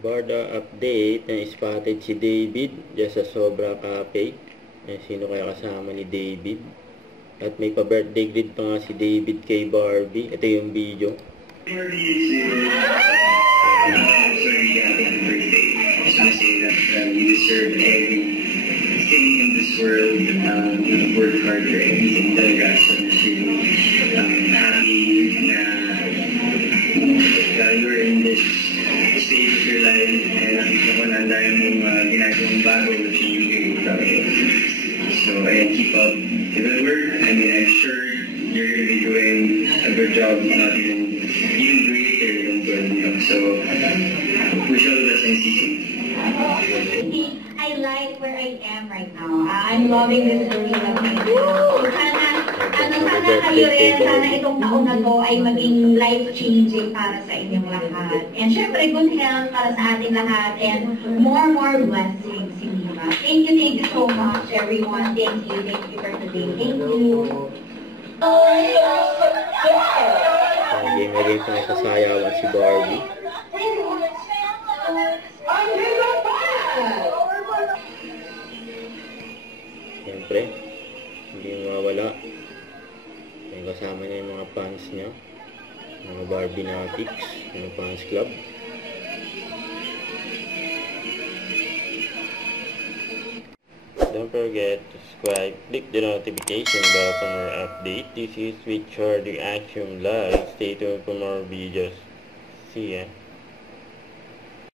Barda update na spotted si David dyan sa Sobra Cafe. Sino kaya kasama ni David? At may pa-birthday greet pa nga si David kay Barbie. Ito yung video. Sorry, happy birthday. I just want to say that you deserve everything in this world. You work hard for everything talaga. So I'm just really happy na you're in this stage of your life. And nakita ko na ang dami mong ginagawang bago which you really proud of. So keep up the good work. I mean, I'm sure you're going to be doing a good job, not even greater than good, you know. So wish all the best in season. I like where I am right now. I'm loving this routine of my sana kayo rin, sana itong taon na to ay maging life-changing para sa inyong lahat. And syempre, good health para sa ating lahat and more blessings, hindi ba? Thank you so much, everyone. Thank you for today. Thank you. Game pa nakasayawan si Barbie. Siyempre, hindi mawawala. May kasama niya yung mga fans niya. Mga Barbie Natics, yung fans club. Don't forget to subscribe, click the notification bell for more updates. This is Richard Reaction Live. Stay tuned for more videos. See ya.